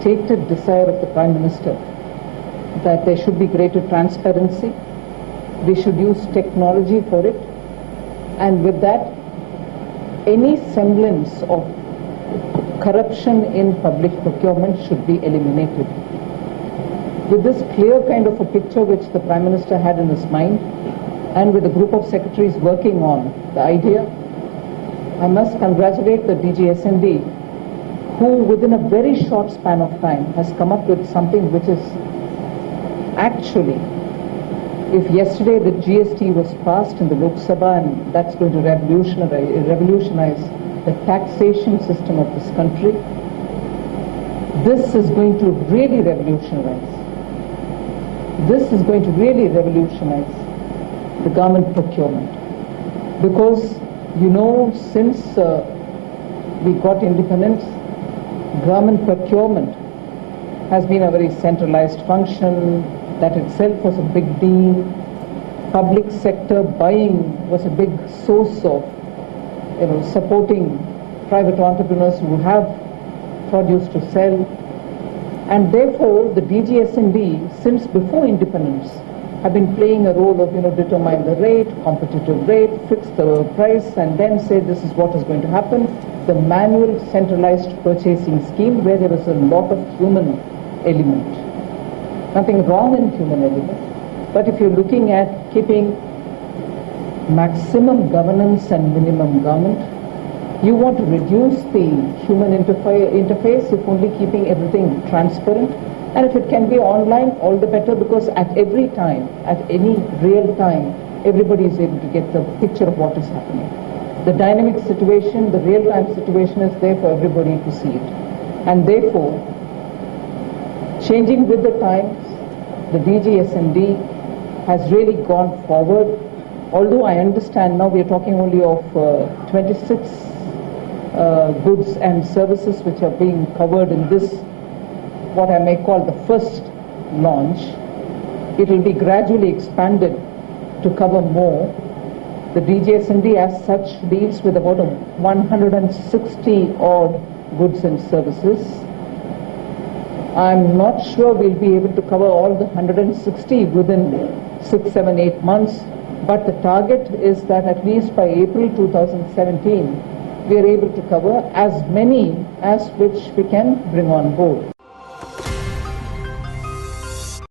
stated desire of the Prime Minister that there should be greater transparency, we should use technology for it, and with that, any semblance of corruption in public procurement should be eliminated. With this clear kind of a picture which the Prime Minister had in his mind, and with a group of secretaries working on the idea, I must congratulate the DGSND, who within a very short span of time has come up with something which is actually, if yesterday the GST was passed in the Lok Sabha and that's going to revolutionize the taxation system of this country, this is going to really revolutionize. This is going to really revolutionize the government procurement. Because, you know, since we got independence, government procurement has been a very centralized function. That itself was a big deal. Public sector buying was a big source of, supporting private entrepreneurs who have produce to sell. And therefore, the DGSND, since before independence, have been playing a role of, determine the rate, competitive rate, fix the price, and then say this is what is going to happen. The manual centralized purchasing scheme, where there was a lot of human element. Nothing wrong in human element, but if you're looking at keeping maximum governance and minimum government, you want to reduce the human interface if only keeping everything transparent. And if it can be online, all the better, because at every time, at any real time, everybody is able to get the picture of what is happening. The dynamic situation, the real-time situation is there for everybody to see it. And therefore, changing with the times, the DGSND has really gone forward. Although I understand now we are talking only of 26 goods and services which are being covered in this, what I may call the first launch. It will be gradually expanded to cover more. The DGSND as such deals with about 160 odd goods and services. I'm not sure we'll be able to cover all the 160 within 6, 7, 8 months, but the target is that at least by April 2017, we are able to cover as many as which we can bring on board.